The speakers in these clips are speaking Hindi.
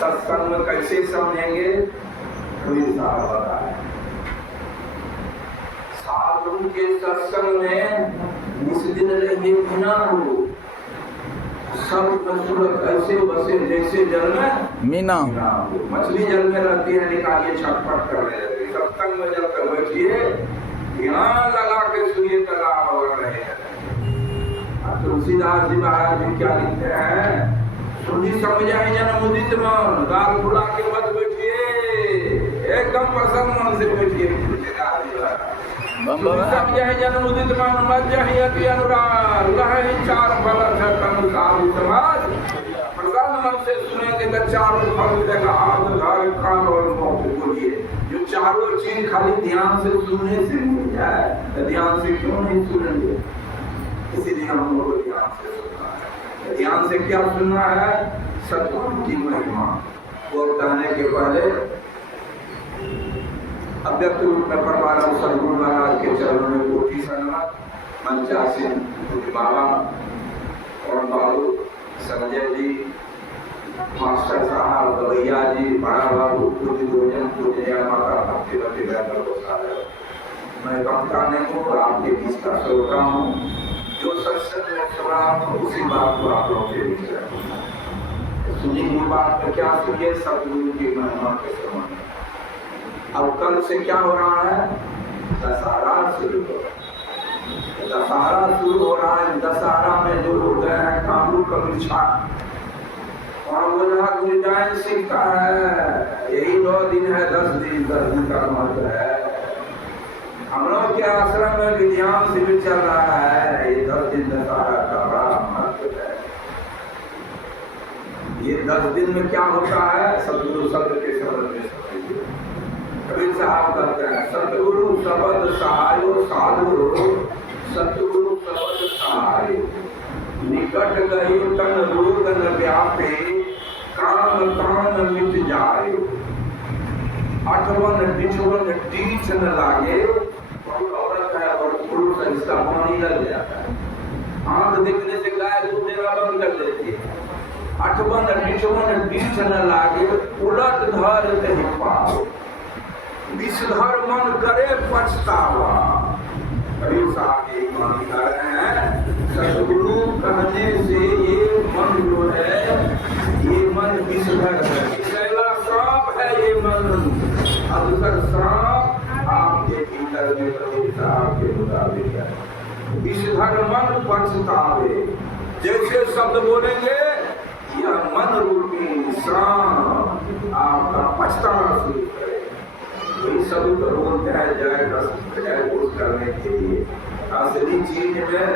सत्संग में कैसे समझेंगे? कोई साहब बताए साधु के सत्संग में निष्दिन रहिए बिना हो, सब सूरत ऐसे बसे जैसे जल में मीना। मछली जल में रहती है, निकालिए छटपट कर रहे हैं। सत्संग में जब कर बैठिए, ध्यान लगा के सुनिए, तालाब और रहे हैं। तुलसीदास जी महाराज जी क्या लिखते हैं? सुनी समझाए जन मुदित मन, गाल फुला के मत बैठिए, एकदम प्रसन्न मन से बैठिए। समझाए जन मुदित मन, मत जाहि अति अनुराग, लहे चार फल है तनु साधु समाज। प्रसन्न मन से सुनेंगे तो चारों फल मिलेगा, हाथ घर कान और मुंह। बोलिए, जो चारों चीज खाली ध्यान से सुनने से मिल जाए, तो ध्यान से क्यों नहीं सुनेंगे? इसीलिए हम लोग को ध्यान से सुनना है। ध्यान से क्या सुनना है? सतगुरु की महिमा वो बताने के पहले अव्यक्त रूप में परमात्मा सदगुरु महाराज के चरणों में कोटि सन्नत, मंचासीन बाबा और बाबू संजय जी, मास्टर साहब गवैया जी, बड़ा बाबू, पूज्य भोजन, पूज्य माता भक्तिवती बहनों को सारे मैं वक्ता नहीं हूँ और आपके बीच का श्रोता हूँ। जो सत्संग में सुना उसी बात को आप लोग के बीच रखना। सुनी हुई बात में क्या सुनिए? सतगुरु की महिमा के समान। अब कल से क्या हो रहा है? दशहरा शुरू हो रहा है। दशहरा शुरू हो रहा है। दशहरा में जो लोग गए हैं कामरू कमीछा और वो जहाँ गुरुजान सीखता है, यही 9 दिन है, 10 दिन का महत्व है। हम लोग के आश्रम में विज्ञान शिविर चल रहा है। ये 10 दिन दशहरा का बड़ा महत्व है। ये 10 दिन में क्या होता है? सतगुरु शब्द के शब्द में कबीर साहब कहते हैं, सतगुरु शब्द सहायो साधु, सतगुरु शब्द सहायो, निकट गए तन रोग न व्यापे, काम तान मिट जाए, अठवन बिछवन टीच न लागे। औरत है और पुरुष है, इसका पानी लग जाता है। आंख देखने से गाय दूध देना बंद कर देती है। अठवन बिछवन टीच न लागे, उलट धर कहीं पाओ, विषधर मन करे पछतावा। कबीर साहब ये कहानी कह रहे हैं, सतगुरु कहने से ये मन जो है, ये मन विषधर है, विषैला श्राप है ये मन। अधकर श्राप आपके भीतर में कबीर साहब के मुताबिक है। विषधर मन पछतावे, जैसे शब्द बोलेंगे यह मन रूपी श्राप आपका पछताना शुरू करे। वही सभी तो बोलते हैं जय घोष करने के लिए। असली चीज में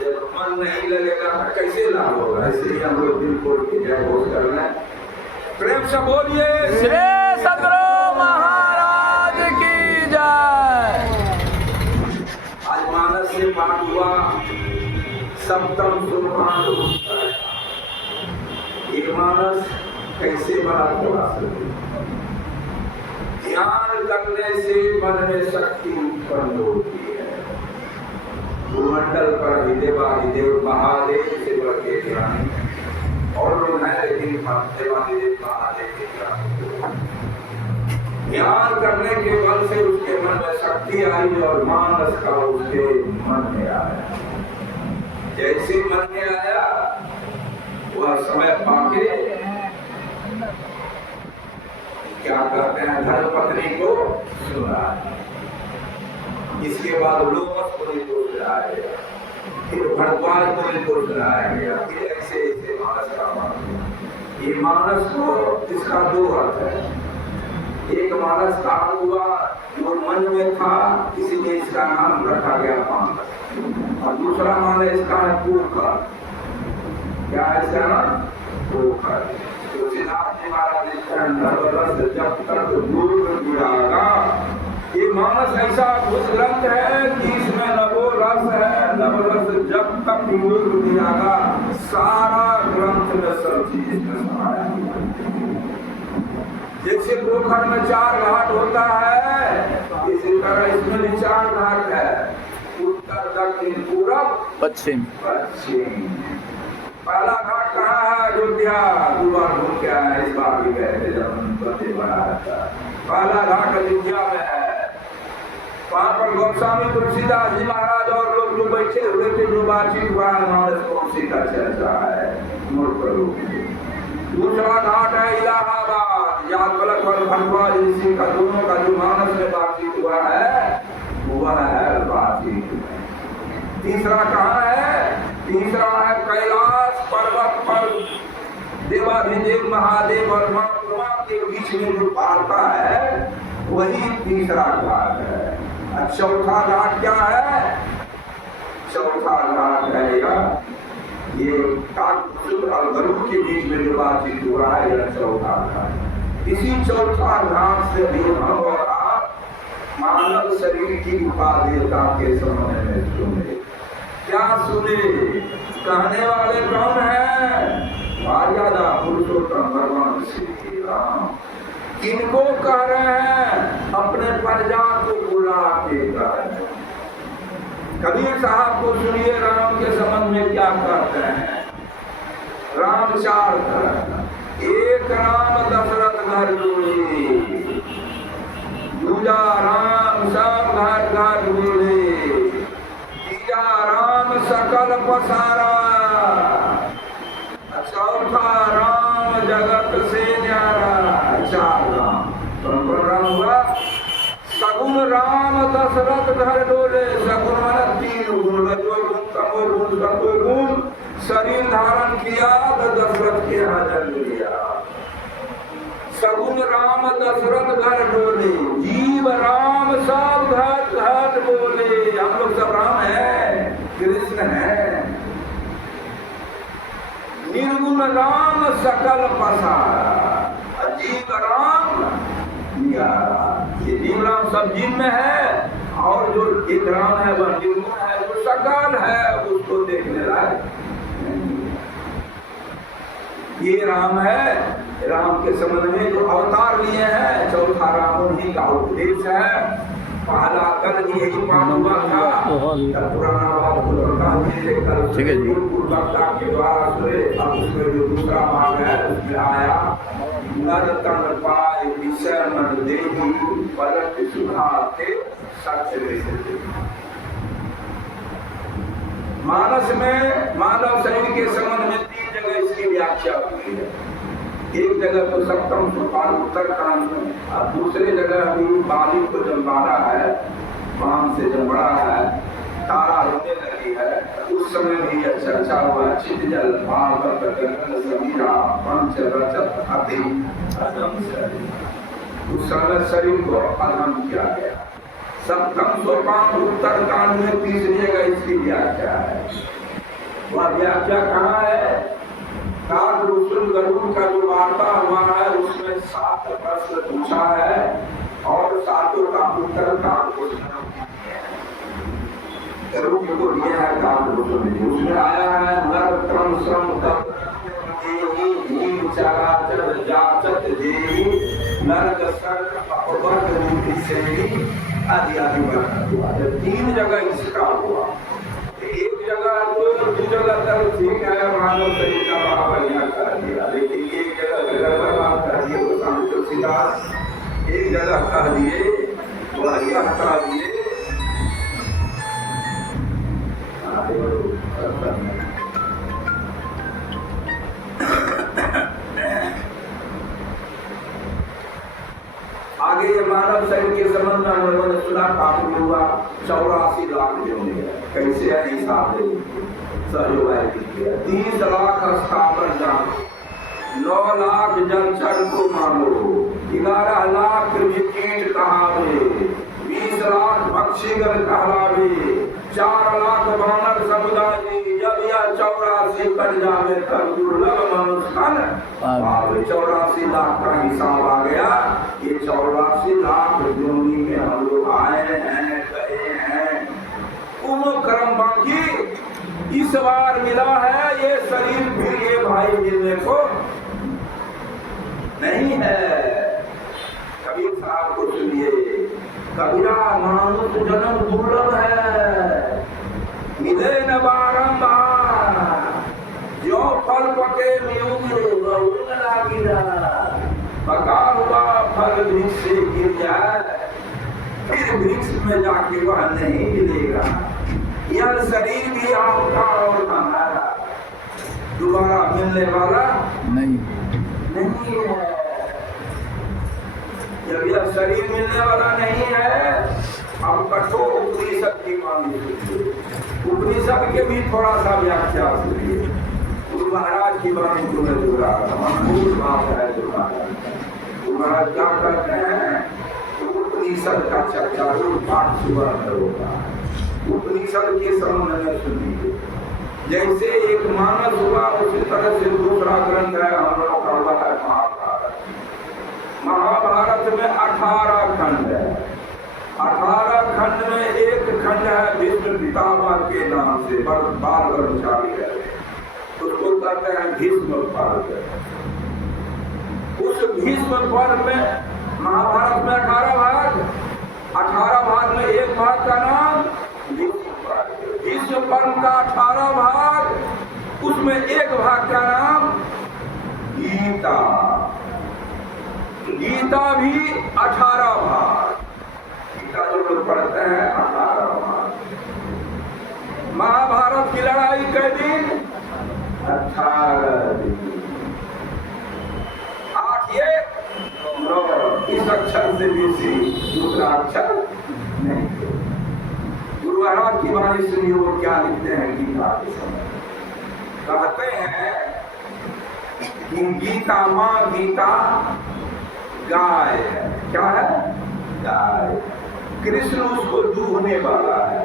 जब मन नहीं लगेगा तो कैसे लाभ होगा? इसलिए हम लोग दिल खोल के जय घोष करना है। प्रेम से बोलिए, श्री सद्गुरु महाराज की जय। आज मानस से पाठ हुआ सप्तम सुरभान। ये मानस कैसे बड़ा थोड़ा ध्यान करने से मन में शक्ति उत्पन्न होती है। भूमंडल पर देवाधिदेव महादेव से बढ़ के ध्यान और लोग हैं, लेकिन देवाधिदेव महादेव के ध्यान करने के बल से उसके मन में शक्ति आई और मानस का उसके मन में आया। जैसे मन में आया वह समय पाके क्या कहते हैं, धर्मपत्नी को सुना। इसके बाद लोमस को निकोल लाया, फिर भरद्वाज को निकोल लाया गया, फिर ऐसे ऐसे मानस का मानस। ये मानस को इसका 2 अर्थ है। एक मानस का हुआ जो मन में था, इसीलिए इसका नाम रखा गया मानस। और दूसरा मानस इसका है पोखर। क्या है इसका नाम? पोखर। जब तक दूर जुड़ागा। ये मानस ऐसा अद्भुत ग्रंथ है कि इसमें नवो रस है, नव रस जब तक दूर जुड़ागा, सारा ग्रंथ में सब चीज में समाया। जैसे पोखर में 4 घाट होता है, इसी तरह इसमें भी 4 घाट है, उत्तर दक्षिण पूरब पश्चिम। पहला घाट का कहाँ है अयोध्या, 2 बार घूम के आया, इस बार भी गए थे जब बंदे बनाया था। पहला घाट अयोध्या में है, वहां पर गोस्वामी तुलसीदास जी महाराज और लोग जो बैठे हुए थे, जो बातचीत हुआ मानस तुलसी का चर्चा है मूल प्रयोग। दूसरा घाट है इलाहाबाद, यादवलक और भरद्वाज ऋषि का दोनों का जो मानस में बातचीत हुआ है वह है बातचीत। तीसरा कहाँ है? तीसरा है कैलाश पर्वत पर देवाधिदेव महादेव और मां उमा के बीच में जो वार्ता है वही तीसरा घाट है। चौथा घाट क्या है? चौथा घाट है ये काकभूषण और गरुड़ के बीच में जो बातचीत हो रहा है, यह चौथा घाट। इसी चौथा घाट से भी हम और आप मानव शरीर की उपादेयता के संबंध में सुने। क्या सुने? कहने वाले कौन है? मर्यादा पुरुषोत्तम भगवान श्री राम। किनको कह रहे हैं? अपने प्रजा को बुला के कह रहे हैं। कबीर साहब को सुनिए, राम के संबंध में क्या कहते हैं। राम 4 घर, एक राम दशरथ घर डोले, दूजा राम सब घर घर डोले, तीजा राम सकल पसारा, चौथा राम जगत से न्यारा। 4 राम। कौन राम हुआ? सगुन राम दशरथ घर डोले। सगुन माना 3 गुण, रजोगुण तमोगुण सत्वगुण। शरीर धारण किया तो दशरथ के यहाँ जन्म लिया। सगुन राम दशरथ घर डोले, जीव राम सब घर घर बोले। हम लोग सब राम है, कृष्ण है। निर्गुण राम सकल पसारा, जीव राम नियारा। ये जीव राम सब जीव में है, और जो एक राम है वह निर्गुण है, जो सकल है उसको देखने लायक। ये राम है। राम के संबंध में जो अवतार लिए हैं, चौथा राम उन्हीं का उपदेश है। पहला कल यही पाठ हुआ था, पुराना बात ठीक है जी, वक्ता के द्वारा सुने। अब उसमें जो दूसरा भाग है उसमें आया, नर तन पाय विषय मन देही पलट सुधाते सत्य। मानस में मानव शरीर के संबंध में 3 जगह इसकी व्याख्या हुई है। एक जगह तो सप्तम सोपान उत्तरकांड में, और दूसरी जगह अभी बाली को जब मारा है, बाण से जब बड़ा है, तारा रोने लगी है, उस समय भी यह चर्चा हुआ। चित जल भागवत गगन समीरा पंच रचत अति अधम शरीर। उस समय शरीर को अधम किया गया। सप्तम सोपान उत्तरकांड में तीसरी जगह इसकी व्याख्या है। वह व्याख्या कहाँ है? गरुड़ का जो वार्ता हुआ है उसमें 7 प्रश्न पूछा है, और 7 का उत्तर गरुड़ को दिया है काकभूषण। उसमें आया है नर क्रम श्रम तप चराचर जाचत देवी नरक सर्ग अपवर्ग नीति से आदि आदि हुआ। 3 जगह इसका हुआ। एक जगह तो 2 जगह तक ठीक है, मानव शरीर का भाव बढ़िया कर दिया, लेकिन एक जगह बर्बाद कर दिए गोस्वामी तुलसीदास। एक जगह कह दिए, बढ़िया कह दिए। आगे ये मानव शरीर के संबंध में हम लोगों ने सुना, काफी हुआ 84 लाख जो कैसे है हिसाब दे सहयोग 30 लाख स्थापन जान, 9 लाख जनचर को मानो, 11 लाख कीट कहावे, 20 लाख पक्षीगण कहलावे, 4 लाख वानर समुदाय। जब यह 84 कट जावे तब दुर्लभ मनुष्य 84 लाख का हिसाब आ गया। ये 84 लाख योनि में हम लोग आए हैं, गए हैं, उनको कर्म बाकी इस बार मिला है। ये शरीर फिर ये भाई मिलने को नहीं है। कबीर साहब को सुनिए, कबीरा मानुष जन्म दुर्लभ है, मिले न बारंबार, जो फल पके मियुगे बहुन लागिरा, पका हुआ फल वृक्ष से गिर जाए फिर वृक्ष में जाके वह नहीं मिलेगा। यह शरीर भी आपका और हमारा दोबारा मिलने वाला नहीं है। जब यह शरीर मिलने वाला नहीं है, अब कठोर उपनिषद की मानिए। उपनिषद के भी थोड़ा सा व्याख्या सुनिए। गुरु महाराज की वाणी तुम्हें जुड़ा अनमोल बात है। गुरु महाराज क्या कहते हैं? उपनिषद का चर्चा पाठ सुबह करोगा, उपनिषद के संबंध में सुनिए। जैसे एक मानस हुआ उसी तरह से दूसरा ग्रंथ है हम लोग का हुआ है महाभारत। महाभारत में 18 खंड है। 18 खंड में एक खंड है भीष्म पितामह के नाम से बाल ब्रह्मचारी है, उसको कहते हैं भीष्म पर्व। उस भीष्म पर्व में महाभारत में 18 भाग, 18 भाग में एक भाग का नाम भीष्म पर्व का 18 भाग, उसमें एक भाग का नाम गीता। गीता भी 18 भाग, गीता जो लोग पढ़ते हैं 18 भाग। महाभारत की लड़ाई के दिन 18 दिन। 8 ये 9 इस अक्षर से बेसी दूसरा अक्षर नहीं। गुरु महाराज की वाणी सुनिए वो क्या लिखते हैं गीता के समय। कहते हैं कि गीता माँ गीता गाय है। क्या है? गाय। कृष्ण उसको दूहने वाला है,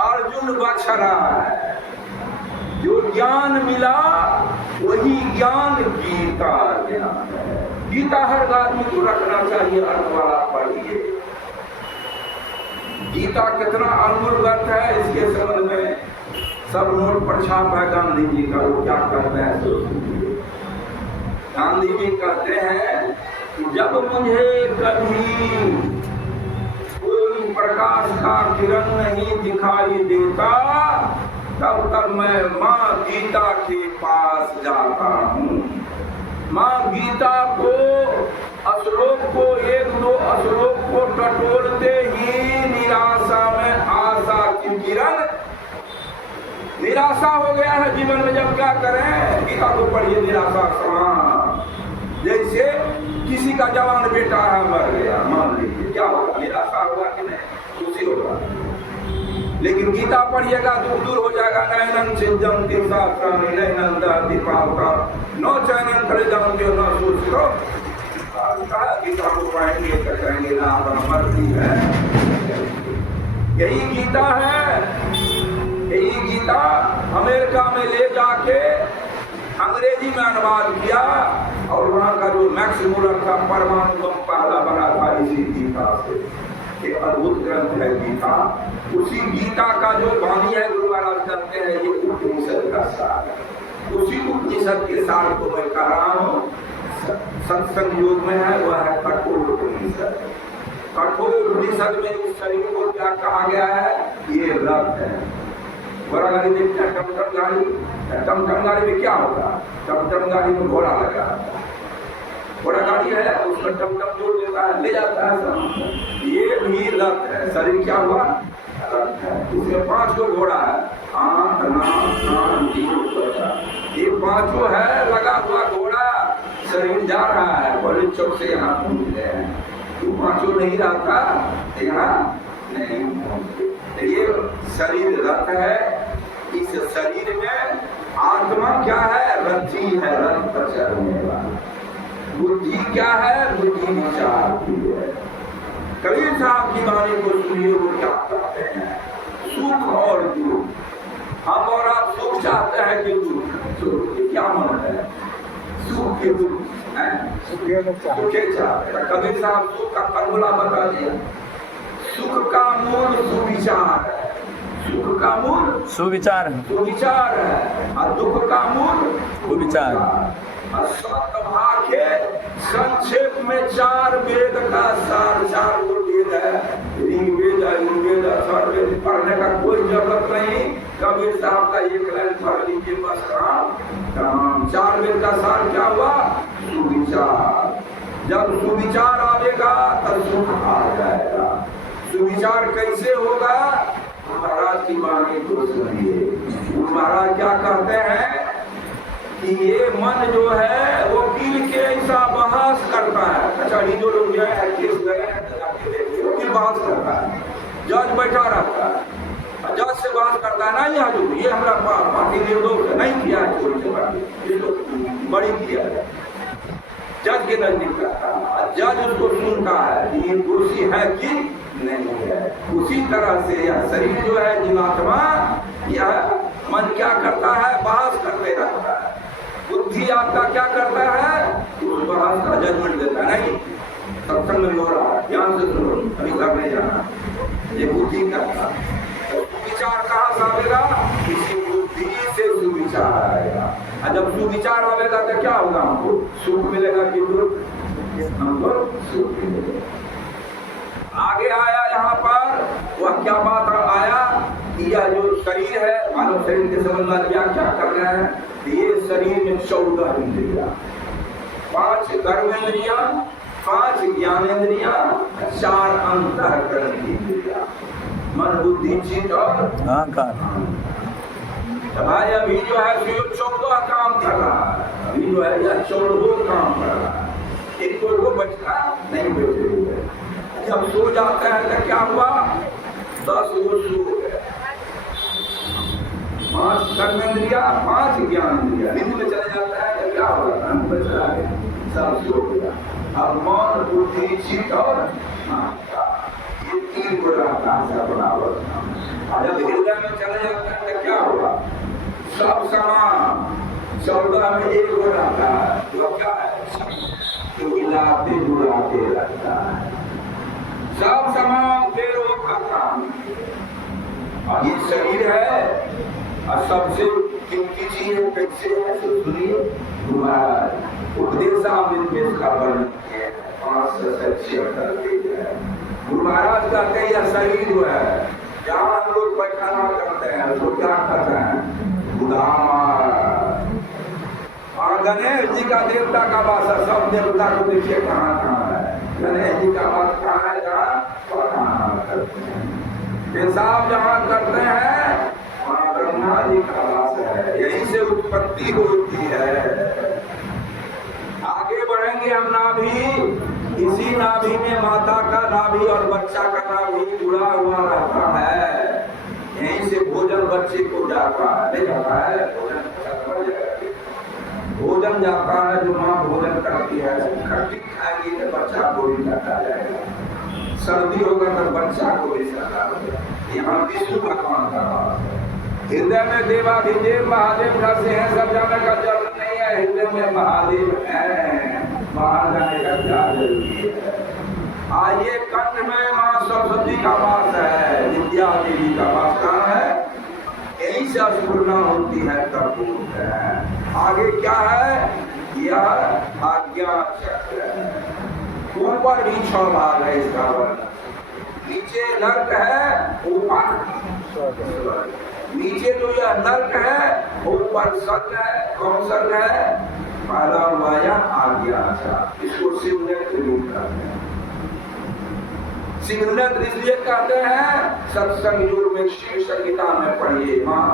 अर्जुन बछड़ा है। जो ज्ञान मिला वही ज्ञान गीता ज्ञान है। गीता हर आदमी को रखना चाहिए, अर्थ वाला पढ़िए। गीता कितना अनमोल ग्रंथ है, इसके संबंध में सब नोट पर छाप है गांधी जी का। वो क्या कहते हैं तो सुनिए। गांधी जी कहते हैं कि जब मुझे कभी कोई प्रकाश का किरण नहीं दिखाई देता तब तक मैं माँ गीता के पास जाता हूँ। माँ गीता को श्लोक को एक दो श्लोक को टटोलते ही निराशा में आशा की किरण। निराशा हो गया है जीवन में, जब क्या करें? गीता को पढ़िए। निराशा समान जैसे किसी का जवान बेटा है मर गया, मान लीजिए, क्या होगा? निराशा होगा कि नहीं? खुशी होगा। लेकिन गीता पढ़िएगा तो दूर हो जाएगा। नैनन चिंतन तीर्थास्त्राणी नैनन दीपावता नो चैनन खड़े जानते हो न सोच लो। गीता को पढ़ेंगे तो कहेंगे ना मरती है। यही गीता है। यही गीता अमेरिका में ले जाके अंग्रेजी में अनुवाद किया और वहाँ का जो मैक्स मूलर था परमाणु बम पहला बना था इसी गीता से। एक अद्भुत ग्रंथ है गीता। उसी गीता का जो वाणी है गुरु महाराज कहते हैं ये उपनिषद का सार है। उसी उपनिषद के सार को मैं कह रहा हूँ। सत्संग योग में है वह है कठोर उपनिषद। कठोर उपनिषद में इस शरीर को क्या कहा गया है? ये रथ है। घोड़ा गाड़ी देखते हैं, टमटम गाड़ी। टमटम गाड़ी में क्या होगा? टमटम गाड़ी में घोड़ा लगा है। घोड़ा गाड़ी है, उसमें टमटम जोड़ देता है, ले जाता है सब। ये भी रथ है। शरीर क्या हुआ? रथ है। उसमें 5 गो घोड़ा है, आंख नाक कान जीभ। ये 5 है लगा हुआ घोड़ा। शरीर जा रहा है, बड़े चौक से यहाँ पहुँच गए हैं। तो 5 नहीं रहता यहाँ नहीं पहुँचते। ये शरीर रथ है। इस शरीर में आत्मा क्या है? रथी है, रथ पर चढ़ने वाला। बुद्धि क्या है? बुद्धि विचार की है। कबीर साहब की वाणी को सुनिए वो क्या कहते हैं? सुख और दुख। हम और आप सुख चाहते हैं कि दुख? सुख क्या मन है? सुख के दुख सुखे चाहते हैं। कबीर साहब सुख का फॉर्मूला बता दिया। सुख का मूल सुविचार है। सुख का मूल सुविचार है, सुविचार है। और दुख का मूल कुविचार। के संक्षेप में 4 वेद का सार। 4 गो वेद है, ऋग्वेद, आयुर्वेद अथर्ववेद पढ़ने का कोई जरूरत नहीं। कबीर साहब का एक लाइन पढ़ लीजिए बस काम। 4 वेद का सार क्या हुआ? सुविचार। जब सुविचार आवेगा तब सुख आ जाएगा। सुविचार कैसे होगा? महाराज की वाणी को सुनिए। महाराज क्या कहते हैं कि ये मन जो है वो वकील के ऐसा बहस करता है। अच्छा, जो लोग जो है केस गए वकील बहस करता है, जज बैठा रहता है, जज से बहस करता है, नहीं हजूर ये हमारा पार्टी निर्दोष नहीं किया है, चोरी से बात ये तो बड़ी किया है। जज के नजदीक रहता है, जज उसको सुनता है कि ये दोषी है कि नहीं है। उसी तरह से यह शरीर जो है जीवात्मा, यह मन क्या करता है? बहस करते रहता है। बुद्धि आपका क्या करता है? उस बहस का जजमेंट देता है। नहीं, सत्संग में हो रहा है, ध्यान से सुनो, अभी घर नहीं जाना। ये बुद्धि करता है। तो विचार कहाँ से आवेगा? इसी बुद्धि से सुविचार आएगा। और जब सुविचार आवेगा तो क्या होगा? हमको सुख मिलेगा कि दुख? हमको सुख मिलेगा। आगे आया यहाँ पर वह क्या बात आया कि यह जो शरीर है, मानव शरीर के संबंध में क्या कर रहे हैं? ये शरीर में 14 इंद्रिया, 5 कर्मेंद्रिया, 5 ज्ञानेंद्रिया, 4 अंतःकरण की इंद्रिया, मन बुद्धि चित्त और अहंकार। भाई अभी जो है 14 काम कर रहा है। अभी जो है यह 14 काम कर रहा है। एक को बचना नहीं बचे। जब सो जाता है तो क्या हुआ? 10 वो सो गया। 5 कर्मेंद्रिया, 5 ज्ञानेंद्रिया, नींद में चले जाता है तो क्या होगा? अंत में चला गया, सब सो गया। अब मन बुद्धि चित्त और ये 3 को रहता है बराबर। जब हृदय में चले जाता है तो क्या होगा? सब समान। 14 में 1 हो रहता है, तो क्या है? हिलाते डुलाते रहता है। सब समान तेरो का काम। और ये शरीर है और सबसे कीमती चीज है। कैसे है सुनिए। उपदेशामृत में इसका वर्णन किया है। 5 से 76 पेज है। गुरु महाराज कहते हैं यह शरीर जो है, जहाँ हम लोग पैखाना करते हैं उसको क्या कहते हैं? गुदामा। और गणेश जी का देवता का वास है। सब देवता को देखिए कहाँ कहाँ है। गणेश जी का वास कहाँ है? जहाँ करते हैं पेशाब जहाँ करते हैं वहाँ ब्रह्मा जी का वास है। यहीं से उत्पत्ति होती है। आगे बढ़ेंगे हम। नाभि, इसी नाभि में माता का नाभि और बच्चा का नाभि जुड़ा हुआ रहता है। यहीं से भोजन बच्चे को जाता है, नहीं जाता है? भोजन जाता है। जो माँ भोजन करती है, खट्टी खाएगी तो बच्चा को भी जाता जाएगा। सर्दी होगा तो बच्चा को भी सता होगा। यहाँ विष्णु भगवान का वास है। हृदय में देवाधिदेव महादेव रहते हैं। सब जाने का जरूरत नहीं है। हृदय में महादेव है, बाहर जाने का क्या जरूरी है? आइए, कंठ में माँ सरस्वती का वास है। विद्या देवी का वास कहाँ है? यहीं से स्फुरना होती है तब होता है। आगे क्या है? यह आज्ञा चक्र है। ऊपर भी 6 भाग है इसका वर्णन। नीचे नर्क है, ऊपर नीचे जो यह नर्क है, ऊपर स्वर्ग है। कौन स्वर्ग है? पहला हुआ यह आज्ञा। इसको शिवनेत्र कहते हैं। शिवनेत्र इसलिए कहते हैं, सत्संग युग में शिव संहिता में पढ़िए। माँ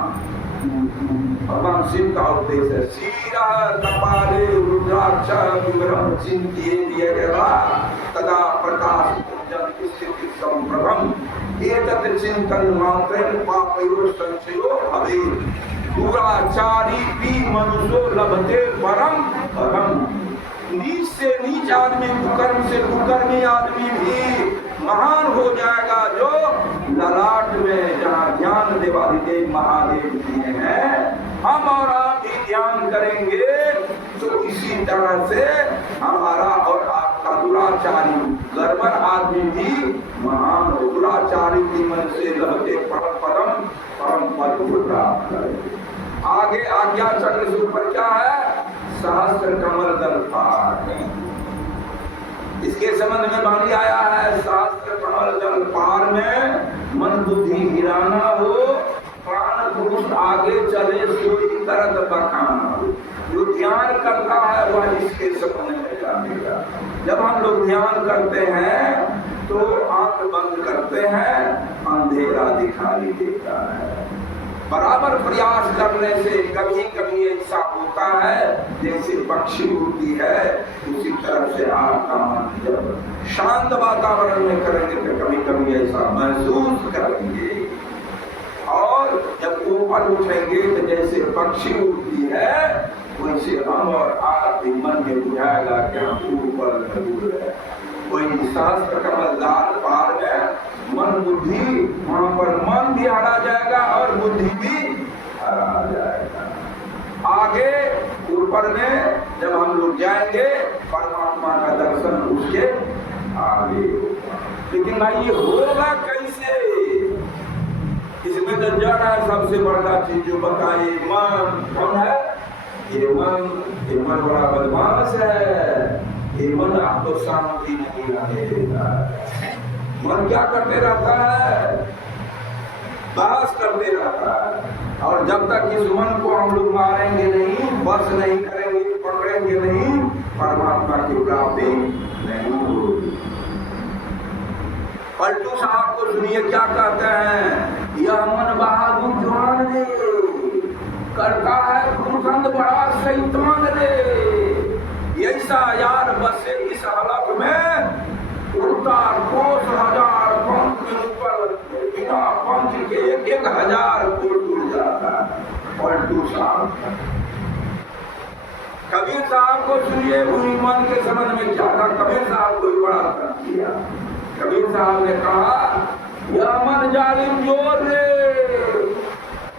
भगवान शिव का उपदेश है। शीरा कपाले रुद्राक्ष विग्रह चिंतिये तदा प्रकाश स्थिति संप्रभम एतत् चिंतन मात्र पापयोः संशयो भवेत्। दुराचारी भी मनुष्यो लभते परम परम। नीच से नीच आदमी, कुकर्म से कुकर्मी आदमी भी महान हो जाएगा। जो ललाट में जहाँ ध्यान देवाधिदेव महादेव दिए हैं, हम और आप भी ध्यान करेंगे तो इसी तरह से हमारा और आपका दुराचारी गड़बड़ आदमी भी महान हो। दुराचारी की मन से लभते परम परम परम पद को प्राप्त करेंगे। आगे आज्ञा चक्र से ऊपर क्या है? सहस्त्र कमल दल पार। इसके संबंध में वाणी आया है। सहस्त्र कमल दल पार में जाना हो, प्राण पुरुष आगे चले सोई तरत बखाना हो। जो ध्यान करता है वह इसके सपने में जानेगा। जब हम लोग ध्यान करते हैं तो आंख बंद करते हैं, अंधेरा दिखाई देता है। बराबर प्रयास करने से कभी कभी ऐसा होता है जैसे पक्षी उड़ती है, उसी तरह से आपका मन जब शांत वातावरण में करेंगे तो कभी कभी ऐसा महसूस करेंगे। और जब ऊपर उठेंगे तो जैसे पक्षी उड़ती है वैसे हम और आप भी मन में बुझाएगा कि हम ऊपर जरूर है। कोई शास्त्र कमलदार पार में मन बुद्धि, वहां पर मन भी हरा जाएगा और बुद्धि भी हरा जाएगा। आगे ऊपर में जब हम लोग जाएंगे परमात्मा का दर्शन उसके आगे। लेकिन भाई ये होगा कैसे? इसमें तो जड़ है सबसे बड़ा चीज जो बताइए, मन कौन है? ये मन बड़ा बदमाश है। ये मन आपको शांति नहीं आने देता। मन क्या करते रहता है? बहस करते रहता है। और जब तक इस मन को हम लोग मारेंगे नहीं, बस नहीं करेंगे, पकड़ेंगे नहीं, परमात्मा की प्राप्ति नहीं होगी। पलटू साहब को सुनिए क्या कहते हैं, यह मन बहादुर जवान रे, करता है खुरखंड बड़ा शैतान रे। ऐसा यार बसे इस हलक में, उड़ता कोस हजार पंख के ऊपर, बिना पंख के 1000 फुट उड़ जाता है। पलटू साहब कबीर साहब को सुनिए, उन्हीं मन के समझ में क्या था। कबीर साहब को बड़ा कर दिया। कबीर साहब ने कहा, यह मन जालिम जोर रे,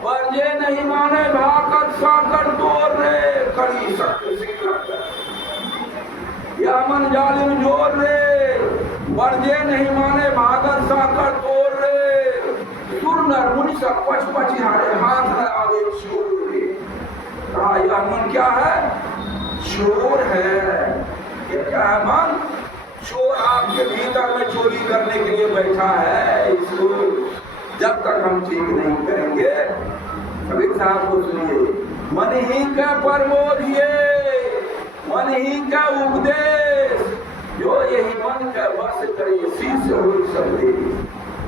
वर्जे नहीं माने भाकत साकर तोड़ रे, कड़ी शक्ति सिखलत। यह मन जालिम जोर रे, वर्जे नहीं माने भागत साकर तोड़ रे, सुर नर मुनि सब पच पच हारे, हाथ लगावे चोर रे। कहा यह मन क्या है? चोर है। क्या है मन? चोर आपके भीतर में चोरी करने के लिए बैठा है। इसको जब तक हम ठीक नहीं करेंगे, कबीर साहब को सुनिए, मन ही का प्रमोद ये, मन ही का उपदेश, जो यही मन का बस करे शीश हो सकते।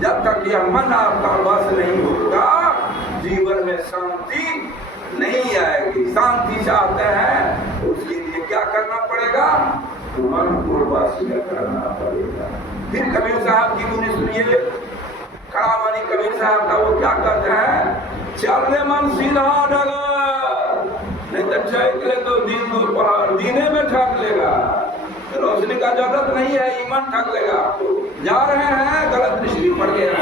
जब तक यह मन आपका बस नहीं होगा, जीवन में शांति नहीं आएगी। शांति चाहते हैं उसके लिए क्या करना पड़ेगा? मन को बस करना पड़ेगा। फिर कबीर साहब की गुनी सुनिए, खड़ावानी कबीर साहब का वो क्या करते हैं, चलने मन सीधा डगर, नहीं तो चैक ले तो दिन दोपहर दीने में ठग लेगा। रोशनी का जरूरत नहीं है, ईमान ठग लेगा। जा रहे हैं गलत दृष्टि पड़ गया,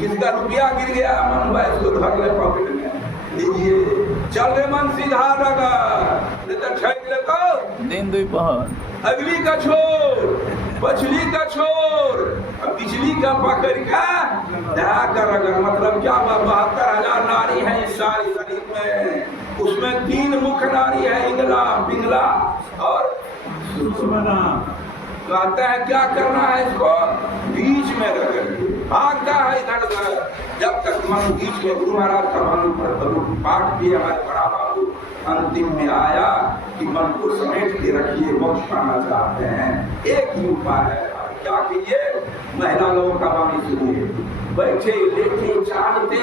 किसका रुपया गिर गया, मन भाई इसको धर ले पॉकेट में लीजिए। चलने मन सीधा डगर, नहीं तो ठग ले तो दिन दोपहर, अगली का छोड़, पछली का छोड़, पिछली का पकड़ का कर। अगर मतलब क्या 72,000 नारी है इस सारी शरीर में, उसमें 3 मुख्य नारी है, इंगला, पिंगला और सुषमना। कहते हैं क्या करना है इसको? बीच में रखेंगे, भागता है इधर उधर। जब तक मन बीच में, गुरु महाराज का मन पाठ किए हमारे बड़ा बाबू अंतिम में आया कि मन को समेट के रखिए, मोक्ष पाना चाहते हैं। एक ही उपाय है, क्या कीजिए? महिला लोगों का वाणी सुनिए, बैठे लेटे चाहते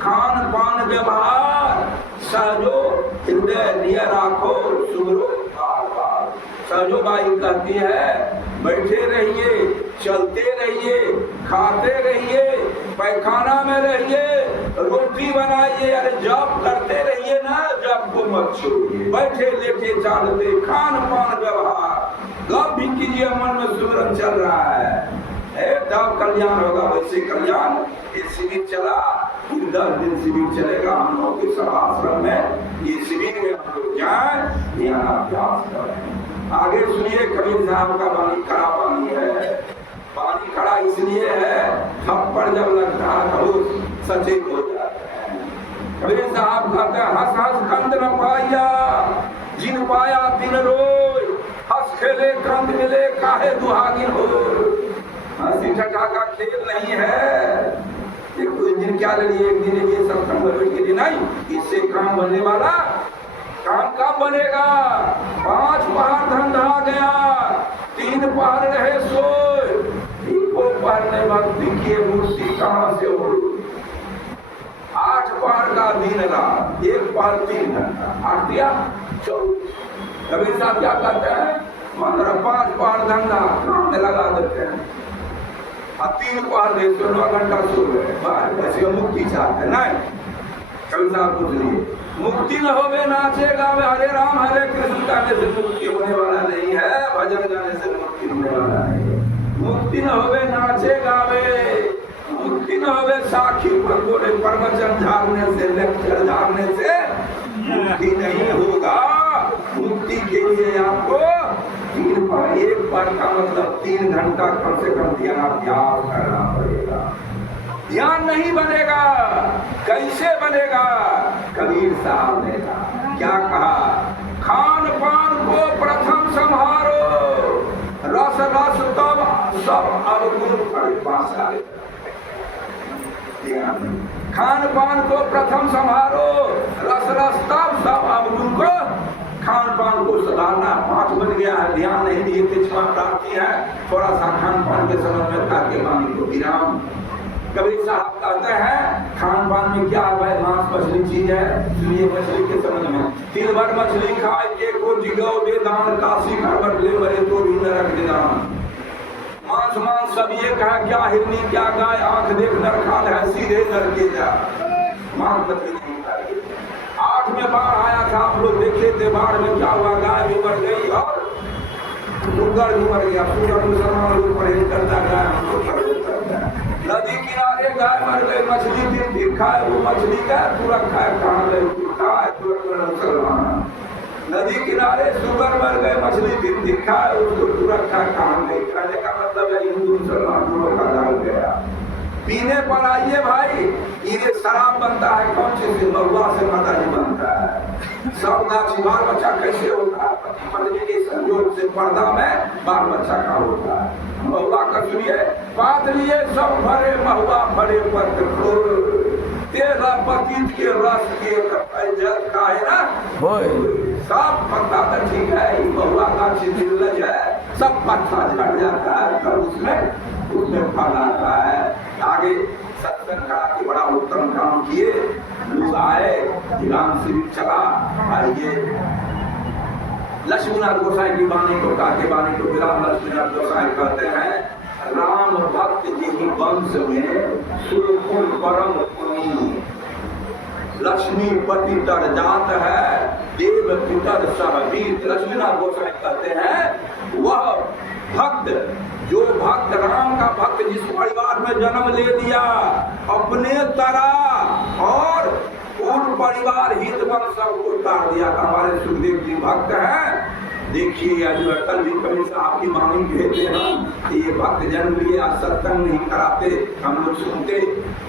खान पान व्यवहार सहजो हृदय लिया राखो सुगरो। सहजो बाई कहती है, बैठे रहिए, चलते रहिए, खाते रहिए, पैखाना में रहिए, रोटी बनाइए, अरे जॉब करते रहिए ना, जॉब को मत छोड़िए। बैठे लेटे चालते खान पान व्यवहार, गप भी कीजिए, मन में सुमरन चल रहा है, तब कल्याण होगा। वैसे कल्याण ये शिविर चला, 10 दिन शिविर चलेगा हम लोग के सब आश्रम में। ये शिविर में हम लोग जाए, यहाँ अभ्यास करें। आगे सुनिए, कबीर साहब का वाणी खड़ा वाणी है। वाणी खड़ा इसलिए है, थप्पड़ जब लगता है तो सचेत हो जाते हैं। कबीर साहब कहते हैं, हंस हंस कंद न पाया, जिन पाया दिन रोय, हंस खेले कंद मिले काहे दुहागिन हो। हंसी ठट्ठा का खेल नहीं है, एक तो इंजन क्या ले लिए, एक दिन ये सब काम के लिए नहीं, इससे काम बनने वाला काम कब बनेगा? 5 पहाड़ धंधा गया, 3 पहाड़ रहे सोए, इनको पढ़ने भक्ति की मूर्ति कहाँ से हो? 8 पहाड़ का दिन रात, 1 पहाड़ 3 घंटा, 8 दिया 24। कबीर साहब क्या कहते हैं? मतलब 5 पहाड़ धंधा काम में लगा देते हैं और 3 पहाड़ दे 9 घंटा सो गए, ऐसे मुक्ति चाहते नहीं। कबीर साहब पूछ लिए, मुक्ति न होवे नाचे गावे हरे राम हरे कृष्ण गाने से मुक्ति होने वाला नहीं है, भजन गाने से मुक्ति होने वाला है। मुक्ति न होवे नाचे गावे, मुक्ति न होवे साखी पर बोले प्रवचन झाड़ने से, लेक्चर झाड़ने से मुक्ति नहीं होगा। मुक्ति के लिए आपको 1 पहाड़ का मतलब 3 घंटा कम से कम ध्यान करना पड़ेगा। ध्यान नहीं बनेगा, कैसे बनेगा? कबीर साहब ने क्या कहा? खान पान को प्रथम संहारो, रस रस तब सब अवगुण परिभाषा। खान पान को प्रथम संहारो, रस रस तब सब अवगुण को। खान पान को सुधारना 5 बन गया है, ध्यान नहीं दिए पिछवा प्राप्ति है, थोड़ा सा खान पान के समय में ताकि वाणी को विराम। कबीर साहब कहते हैं खान पान में क्या है? मांस मछली चीज है, इसलिए मछली के समझ में 3 बार मछली खाए के को जिगो बेदान काशी खबर ले मरे तो भी न रख देदान। मांस मांस सब ये कहा, क्या हिरनी क्या गाय, आंख देख नर खान है, सीधे नर के जा। मांस मछली नहीं खाए। 8 में बाढ़ आया था, आप लोग देखे थे, बाढ़ में क्या हुआ? गाय भी मर गई और सुगर भी मर गया। सुगर मुसलमान लोग परहेज करता गया, हम लोग परहेज करता है। नदी किनारे गाय मर गई, मछली दिन खाए, वो मछली का तुरंत खाए, कहाँ गए खाए तुरंत मुसलमान। नदी किनारे सुगर मर गए, मछली दिन खाए, उसको तुरंत खाए, कहाँ गए। कहने का मतलब है हिंदू मुसलमान दोनों का दाल गया। पीने पर आइए भाई, ये शराब बनता है कौन चीज से? महुआ से माता जी बनता है। सब गाछी बाल बच्चा कैसे होता है? पति पत्नी के संयोग से पर्दा में बाल बच्चा का होता है। महुआ का सुनिए, बात लिए सब भरे महुआ भरे पत्र फूल, तेरा पतित के रस के का है ना सब पत्ता तो ठीक है, महुआ का निर्लज है, सब पत्ता झड़ जाता है, तब उसमें फल आता है। आगे सत्संग करा के बड़ा उत्तम काम किए, लोग आए, ध्यान शिविर चला। आइए लक्ष्मीनाथ गोसाई की वाणी को काके वाणी को विराम लक्ष्मीनाथ गोसाई कहते हैं, राम भक्त जी वंश में सुरकुल परम पुनीत, लक्ष्मीपति तर जात है, देव पितर सहवीर। लक्ष्मीनाथ गोसाई कहते हैं वह भक्त, जो भक्त राम का भक्त जिस परिवार में जन्म ले लिया, अपने तरह और पूर्ण परिवार हित बन सबको उतार दिया। हमारे सुखदेव जी भक्त हैं। देखिए आज कल भी कबीर साहब की वाणी कहते हैं कि ये भक्त जन्म लिए, आज सत्संग नहीं कराते, हम लोग सुनते,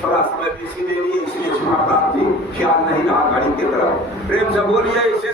थोड़ा समय बेसी ले लिए, इसलिए क्षमा प्राप्ति ख्याल नहीं रहा घड़ी की तरफ। प्रेम से बोलिए इसे